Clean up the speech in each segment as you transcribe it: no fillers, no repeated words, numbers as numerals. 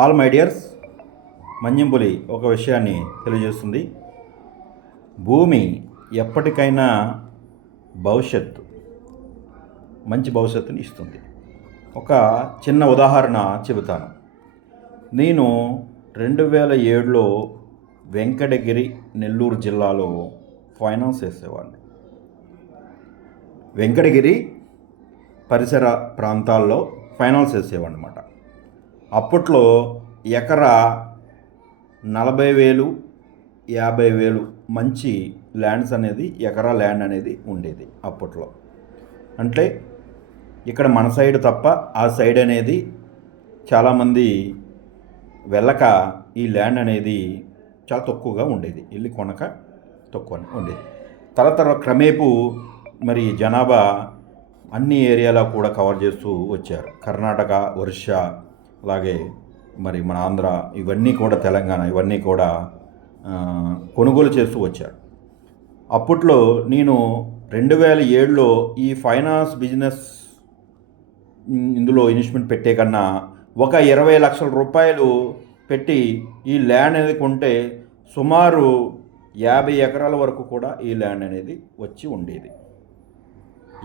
All my dears, మంజంపులి ఒక విషయాన్ని తెలియజేస్తుంది. భూమి ఎప్పటికైనా మంచి భవిష్యత్తుని ఇస్తుంది. ఒక చిన్న ఉదాహరణ చెబుతాను. నేను 2007లో వెంకటగిరి, నెల్లూరు జిల్లాలో ఫైనాన్స్ చేసేవాడిని. వెంకటగిరి పరిసర ప్రాంతాల్లో ఫైనాన్స్ చేసేవాడిని అన్నమాట. అప్పట్లో ఎకరా 40,000, 50,000 మంచి ల్యాండ్స్ అనేది, ఎకరా ల్యాండ్ అనేది ఉండేది అప్పట్లో. అంటే ఇక్కడ మన సైడ్ తప్ప ఆ సైడ్ అనేది చాలామంది వెళ్ళక ఈ ల్యాండ్ అనేది చాలా తక్కువగా ఉండేది, ఇల్లు కొనక తక్కువ ఉండేది. తర్వాత క్రమేపు మరి జనాభా అన్ని ఏరియాలో కూడా కవర్ చేస్తూ వచ్చారు. కర్ణాటక, ఒరిస్సా, అలాగే మరి మన ఆంధ్ర, ఇవన్నీ కూడా తెలంగాణ, ఇవన్నీ కూడా కొనుగోలు చేస్తూ వచ్చారు. అప్పట్లో నేను 2007లో ఈ ఫైనాన్స్ బిజినెస్ ఇందులో ఇన్వెస్ట్మెంట్ పెట్టే కన్నా ఒక 20 లక్షల రూపాయలు పెట్టి ఈ ల్యాండ్ అనేది కొంటే సుమారు 50 ఎకరాల వరకు కూడా ఈ ల్యాండ్ అనేది వచ్చి ఉండేది.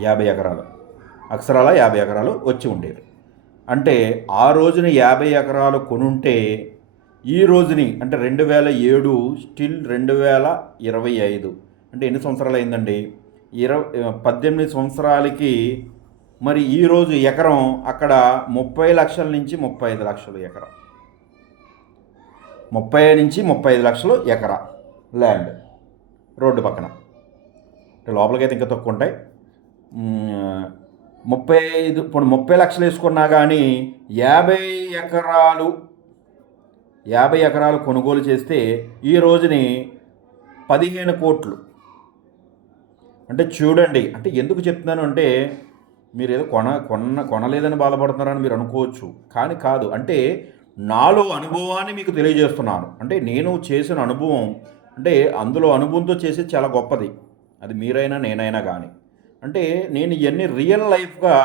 50 ఎకరాలు, అక్షరాల 50 ఎకరాలు వచ్చి ఉండేది. అంటే ఆ రోజున 50 ఎకరాలు కొనుంటే ఈ రోజుని అంటే 2007 స్టిల్ 2025 అంటే ఎన్ని సంవత్సరాలు అయిందండి? 18 సంవత్సరాలకి మరి ఈరోజు ఎకరం అక్కడ 30 లక్షల నుంచి 35 లక్షలు ఎకరం, 30 నుంచి 35 లక్షలు ఎకరా ల్యాండ్ రోడ్డు పక్కన. అంటే లోపలికైతే ఇంకా తక్కువ ఉంటాయి. 30 లక్షలు వేసుకున్నా కానీ 50 ఎకరాలు కొనుగోలు చేస్తే ఈ రోజుని 15 కోట్లు. అంటే చూడండి, అంటే ఎందుకు చెప్తున్నాను అంటే మీరు ఏదో కొనలేదని బాధపడుతున్నారని మీరు అనుకోవచ్చు, కానీ కాదు. అంటే నాలో అనుభవాన్ని మీకు తెలియజేస్తున్నాను. అంటే నేను చేసిన అనుభవం, అంటే అందులో అనుభవంతో చేసేది చాలా గొప్పది, అది మీరైనా నేనైనా కానీ. అంటే నేను ఇవన్నీ రియల్ లైఫ్గా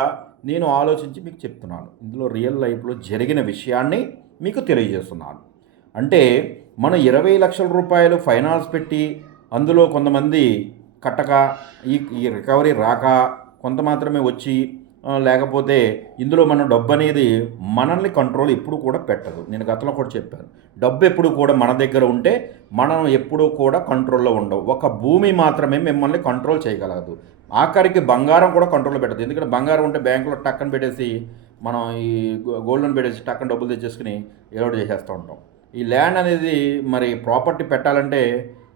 నేను ఆలోచించి మీకు చెప్తున్నాను. ఇందులో రియల్ లైఫ్లో జరిగిన విషయాన్ని మీకు తెలియజేస్తున్నాను. అంటే మనం 20 లక్షల రూపాయలు ఫైనాన్స్ పెట్టి అందులో కొంతమంది కట్టక, ఈ రికవరీ రాక, కొంత మాత్రమే వచ్చి, లేకపోతే ఇందులో మన డబ్బు అనేది మనల్ని కంట్రోల్ ఎప్పుడు కూడా పెట్టదు. నేను గతంలో కూడా చెప్పాను, డబ్బు ఎప్పుడు కూడా మన దగ్గర ఉంటే మనం ఎప్పుడూ కూడా కంట్రోల్లో ఉండవు. ఒక భూమి మాత్రమే మిమ్మల్ని కంట్రోల్ చేయగలదు. ఆఖరికి బంగారం కూడా కంట్రోల్లో పెట్టదు. ఎందుకంటే బంగారం ఉంటే బ్యాంకులో టక్కన పెట్టేసి మనం ఈ గోల్డ్ లోన్ పెట్టేసి టక్కన డబ్బులు తెచ్చేసుకుని ఏదో చేసేస్తూ ఉంటాం. ఈ ల్యాండ్ అనేది మరి ప్రాపర్టీ పెట్టాలంటే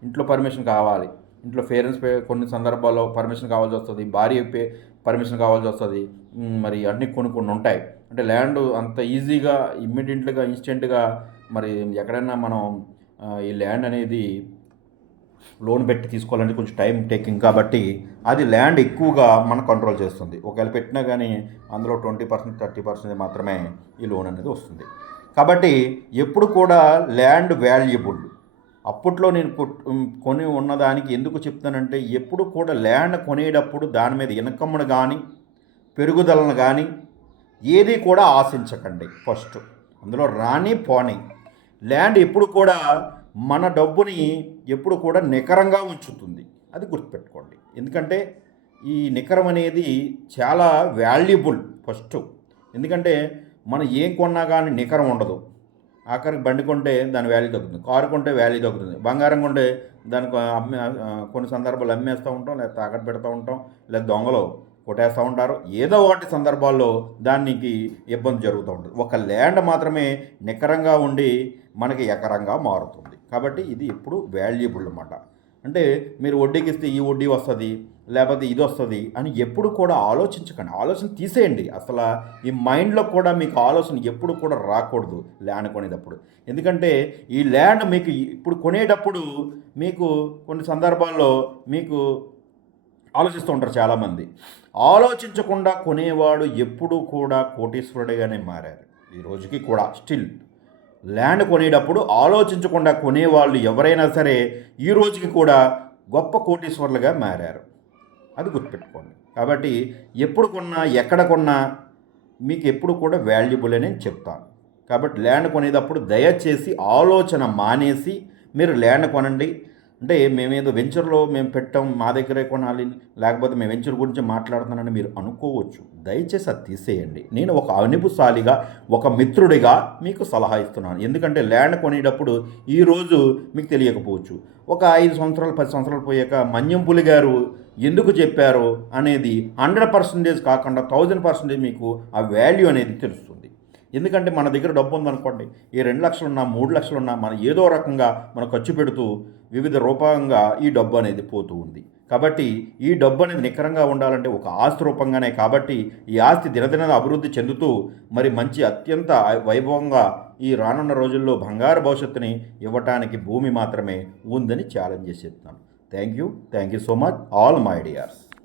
ఇంట్లో పర్మిషన్ కావాలి, ఇంట్లో పేరెంట్స్ కొన్ని సందర్భాల్లో పర్మిషన్ కావాల్సి వస్తుంది, భార్య పర్మిషన్ కావాల్సి వస్తుంది, మరి అన్నీ కొన్ని ఉంటాయి. అంటే ల్యాండ్ అంత ఈజీగా ఇమ్మీడియట్గా ఇన్స్టెంట్గా మరి ఎక్కడైనా మనం ఈ ల్యాండ్ అనేది లోన్ పెట్టి తీసుకోవాలంటే కొంచెం టైం టేకింగ్, కాబట్టి అది ల్యాండ్ ఎక్కువగా మనం కంట్రోల్ చేస్తుంది. ఒకవేళ పెట్టినా కానీ అందులో 20%, 30% మాత్రమే ఈ లోన్ అనేది వస్తుంది. కాబట్టి ఎప్పుడు కూడా ల్యాండ్ వాల్యుబుల్. అప్పట్లో నేను కొని ఉన్నదానికి ఎందుకు చెప్తానంటే, ఎప్పుడు కూడా ల్యాండ్ కొనేటప్పుడు దాని మీద ఇన్కమ్ను కానీ పెరుగుదలను కానీ ఏది కూడా ఆశించకండి. ఫస్ట్ అందులో రాని పోని ల్యాండ్ ఎప్పుడు కూడా మన డబ్బుని ఎప్పుడు కూడా నికరంగా ఉంచుతుంది, అది గుర్తుపెట్టుకోండి. ఎందుకంటే ఈ నికరం అనేది చాలా వాల్యుబుల్ ఫస్ట్. ఎందుకంటే మనం ఏం కొన్నా కానీ నికరం ఉండదు. ఆఖరికి బండి కొంటే దాని వాల్యూ తగ్గుతుంది, కారు కొంటే వాల్యూ తగ్గుతుంది, బంగారం కొంటే దానికి కొన్ని సందర్భాలు అమ్మేస్తూ ఉంటాం, లేకపోతే తాకట్టు పెడతా ఉంటాం, లేదా దొంగలు కొట్టేస్తూ ఉంటారు. ఏదో ఒకటి సందర్భాల్లో దానికి ఇబ్బంది జరుగుతూ ఉంటుంది. ఒక ల్యాండ్ మాత్రమే నికరంగా ఉండి మనకి ఎకరంగా మారుతుంది. కాబట్టి ఇది ఎప్పుడు వాల్యుబుల్ అన్నమాట. అంటే మీరు వడ్డీకి ఇస్తే ఈ వడ్డీ వస్తుంది, లేకపోతే ఇది వస్తుంది అని ఎప్పుడు కూడా ఆలోచించకండి. ఆలోచన తీసేయండి. అసలు ఈ మైండ్లో కూడా మీకు ఆలోచన ఎప్పుడు కూడా రాకూడదు ల్యాండ్ కొనేటప్పుడు. ఎందుకంటే ఈ ల్యాండ్ మీకు ఇప్పుడు కొనేటప్పుడు మీకు కొన్ని సందర్భాల్లో మీకు ఆలోచిస్తూ ఉంటారు చాలామంది. ఆలోచించకుండా కొనేవాడు ఎప్పుడు కూడా కోటీశ్వరుడిగానే మారారు. ఈ రోజుకి కూడా స్టిల్ ల్యాండ్ కొనేటప్పుడు ఆలోచించకుండా కొనేవాళ్ళు ఎవరైనా సరే ఈ రోజుకి కూడా గొప్ప కోటీశ్వరులుగా మారారు, అది గుర్తుపెట్టుకోండి. కాబట్టి ఎప్పుడు కొన్నా, ఎక్కడ కొన్నా మీకు ఎప్పుడు కూడా వాల్యుబుల్ అని చెప్తాను. కాబట్టి ల్యాండ్ కొనేటప్పుడు దయచేసి ఆలోచన మానేసి మీరు ల్యాండ్ కొనండి. అంటే మేమేదో వెంచర్లో మేము పెట్టాం, మా దగ్గరే కొనాలి, లేకపోతే మేము వెంచర్ గురించి మాట్లాడుతున్నానని మీరు అనుకోవచ్చు. దయచేసి అది తీసేయండి. నేను ఒక అనుభవశాలిగా, ఒక మిత్రుడిగా మీకు సలహా ఇస్తున్నాను. ఎందుకంటే ల్యాండ్ కొనేటప్పుడు ఈరోజు మీకు తెలియకపోవచ్చు, ఒక 5 సంవత్సరాలు 10 సంవత్సరాలు పోయాక మన్యంపులి గారు ఎందుకు చెప్పారో అనేది 100% కాకుండా 1000% మీకు ఆ వాల్యూ అనేది తెలుస్తుంది. ఎందుకంటే మన దగ్గర డబ్బు ఉందనుకోండి, ఈ 2 లక్షలున్నా 3 లక్షలున్నా మనం ఏదో రకంగా మనం ఖర్చు పెడుతూ వివిధ రూపంగా ఈ డబ్బు అనేది పోతూ ఉంది. కాబట్టి ఈ డబ్బు అనేది నికరంగా ఉండాలంటే ఒక ఆస్తి రూపంగానే. కాబట్టి ఈ ఆస్తి దినదిన అభివృద్ధి చెందుతూ మరి మంచి అత్యంత వైభవంగా ఈ రానున్న రోజుల్లో బంగారు భవిష్యత్తుని ఇవ్వటానికి భూమి మాత్రమే ఉందని ఛాలెంజ్ చేసి చెప్తున్నాను. Thank you so much all my dears.